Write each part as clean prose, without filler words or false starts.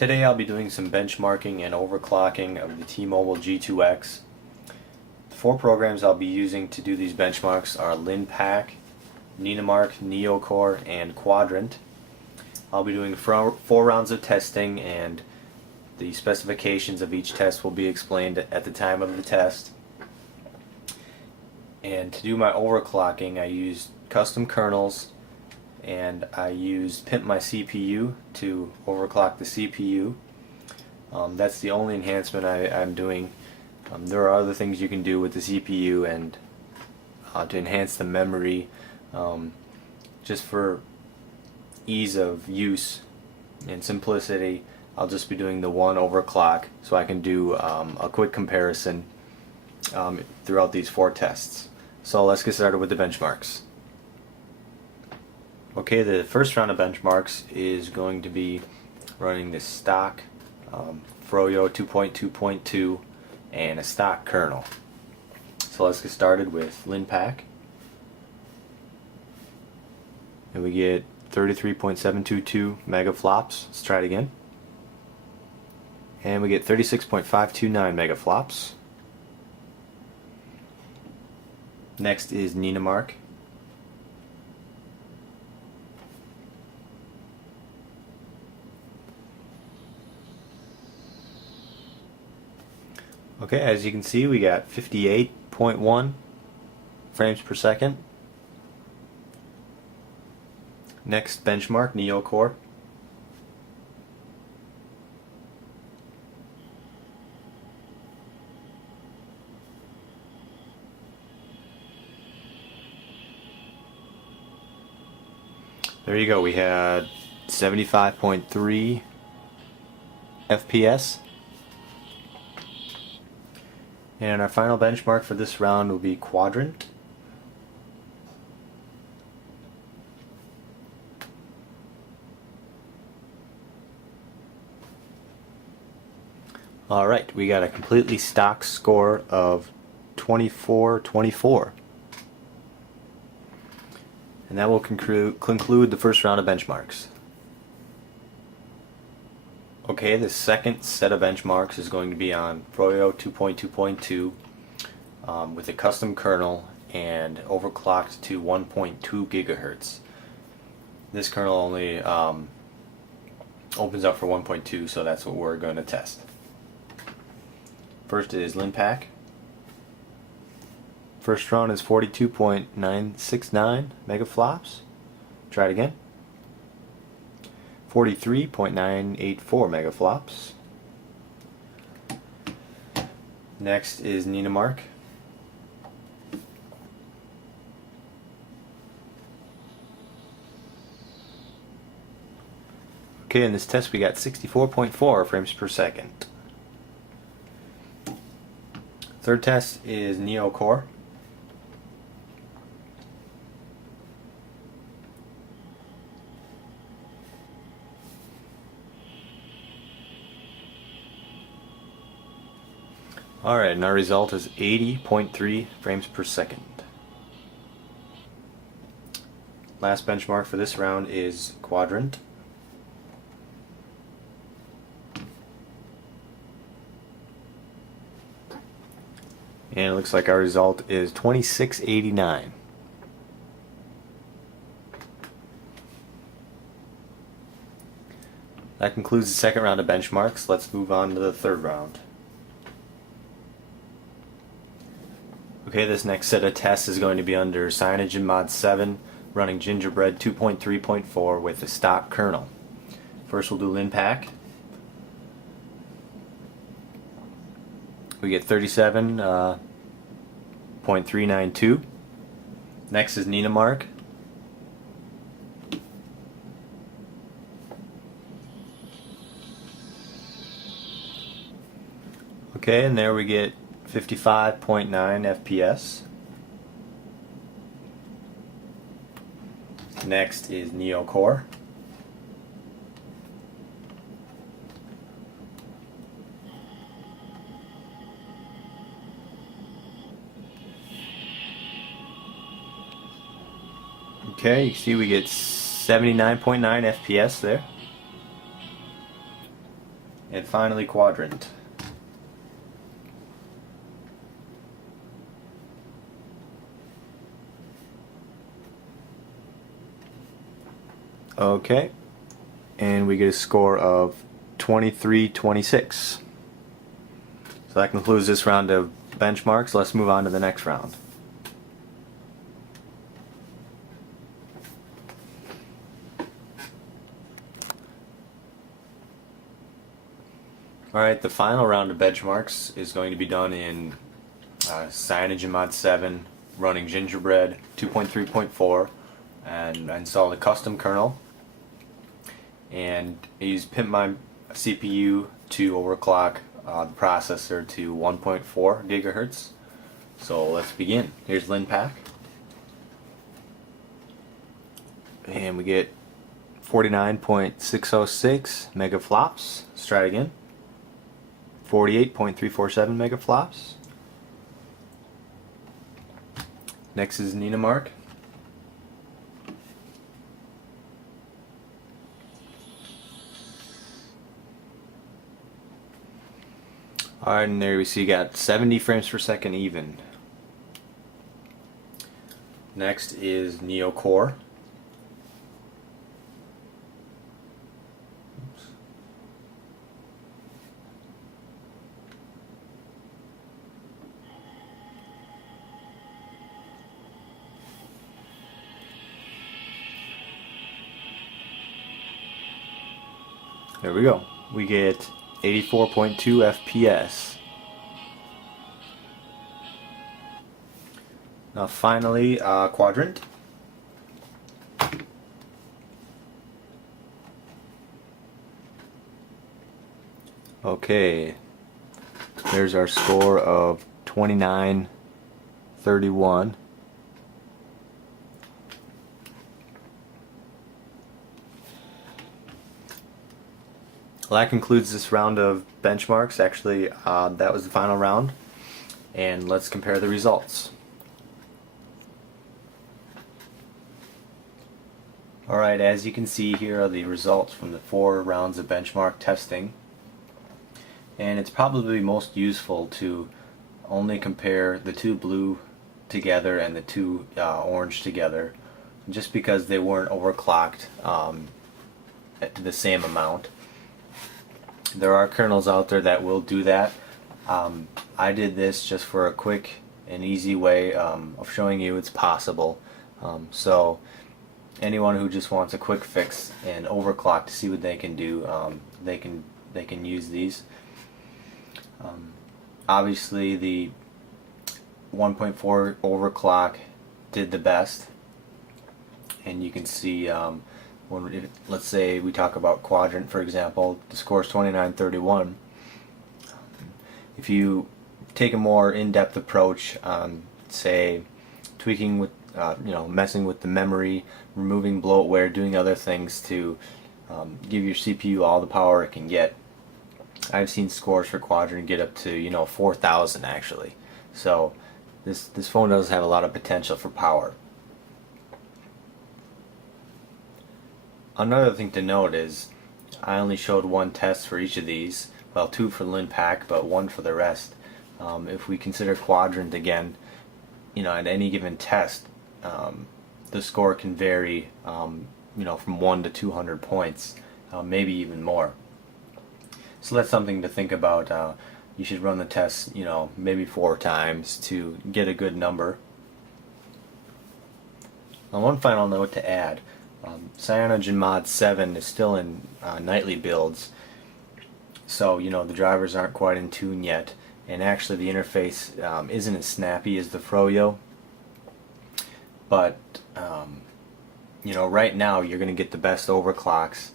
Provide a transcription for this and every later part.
Today I'll be doing some benchmarking and overclocking of the T-Mobile G2x. The four programs I'll be using to do these benchmarks are LinPack, Ninamark, NeoCore, and Quadrant. I'll be doing four rounds of testing, and the specifications of each test will be explained at the time of the test. And to do my overclocking, I used custom kernels, and I used Pimp My CPU to overclock the CPU. That's the only enhancement I'm doing. There are other things you can do with the CPU and to enhance the memory, just for ease of use and simplicity. I'll just be doing the one overclock so I can do a quick comparison throughout these four tests. So let's get started with the benchmarks. Okay, the first round of benchmarks is going to be running the stock Froyo 2.2.2 and a stock kernel. So let's get started with LinPack. And we get 33.722 megaflops. Let's try it again. And we get 36.529 megaflops. Next is Ninamark. Okay, as you can see, we got 58.1 frames per second. Next benchmark, NeoCore. There you go, we had 75.3 FPS. And our final benchmark for this round will be Quadrant. Alright, we got a completely stock score of 24-24. And that will conclude the first round of benchmarks. Okay, the second set of benchmarks is going to be on Froyo 2.2.2 with a custom kernel and overclocked to 1.2 gigahertz. This kernel only opens up for 1.2, so that's what we're going to test. First is LinPack. First round is 42.969 megaflops. Try it again. 43.984 megaflops. Next is Ninamark. Okay, in this test we got 64.4 frames per second. Third test is NeoCore. Alright, and our result is 80.3 frames per second. Last benchmark for this round is Quadrant. And it looks like our result is 2689. That concludes the second round of benchmarks. Let's move on to the third round. Okay, this next set of tests is going to be under CyanogenMod 7, running Gingerbread 2.3.4 with the stock kernel. First we'll do LinPack. We get 37.392. Next is Ninamark. Okay, and there we get 55.9 FPS. Next is NeoCore. Okay, you see we get 79.9 FPS there. and finally quadrant. Okay, and we get a score of 23-26. So that concludes this round of benchmarks. Let's move on to the next round. Alright, the final round of benchmarks is going to be done in CyanogenMod 7 running Gingerbread 2.3.4, and I installed a custom kernel, and I used Pimp My CPU to overclock the processor to 1.4 gigahertz. So let's begin. Here's LinPack, and we get 49.606 megaflops. Let's try it again. 48.347 megaflops. Next is NinaMark. Alright, and there we see got 70 frames per second even. Next is NeoCore. Oops. There we go. We get 84.2 FPS. Now finally, quadrant. Okay, there's our score of 29-31. Well, that concludes this round of benchmarks. Actually, that was the final round, and let's compare the results. Alright, as you can see, here are the results from the 4 rounds of benchmark testing, and it's probably most useful to only compare the 2 blue together and the 2 orange together, just because they weren't overclocked at the same amount. There are kernels out there that will do that. I did this just for a quick and easy way of showing you it's possible. So anyone who just wants a quick fix and overclock to see what they can do, they can use these. Obviously, the 1.4 overclock did the best, and you can see let's say we talk about quadrant, for example, the score is 29-31. If you take a more in-depth approach, say tweaking with, messing with the memory, removing bloatware, doing other things to give your CPU all the power it can get, I've seen scores for quadrant get up to 4,000 actually. So this phone does have a lot of potential for power. Another thing to note is I only showed 1 test for each of these, well, 2 for LinPack, but 1 for the rest. If we consider quadrant again, at any given test, the score can vary, from 1 to 200 points, maybe even more. So that's something to think about. You should run the test, maybe 4 times to get a good number. Now, one final note to add. CyanogenMod 7 is still in nightly builds, so the drivers aren't quite in tune yet, and actually the interface isn't as snappy as the Froyo, but right now you're going to get the best overclocks.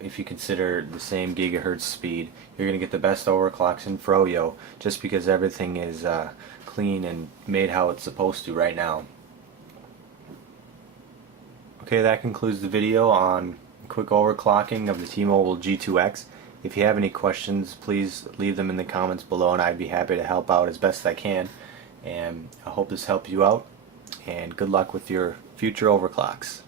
If you consider the same gigahertz speed, you're going to get the best overclocks in Froyo, just because everything is clean and made how it's supposed to right now. Okay, that concludes the video on quick overclocking of the T-Mobile G2x. If you have any questions, please leave them in the comments below, and I'd be happy to help out as best I can. And I hope this helped you out, and good luck with your future overclocks.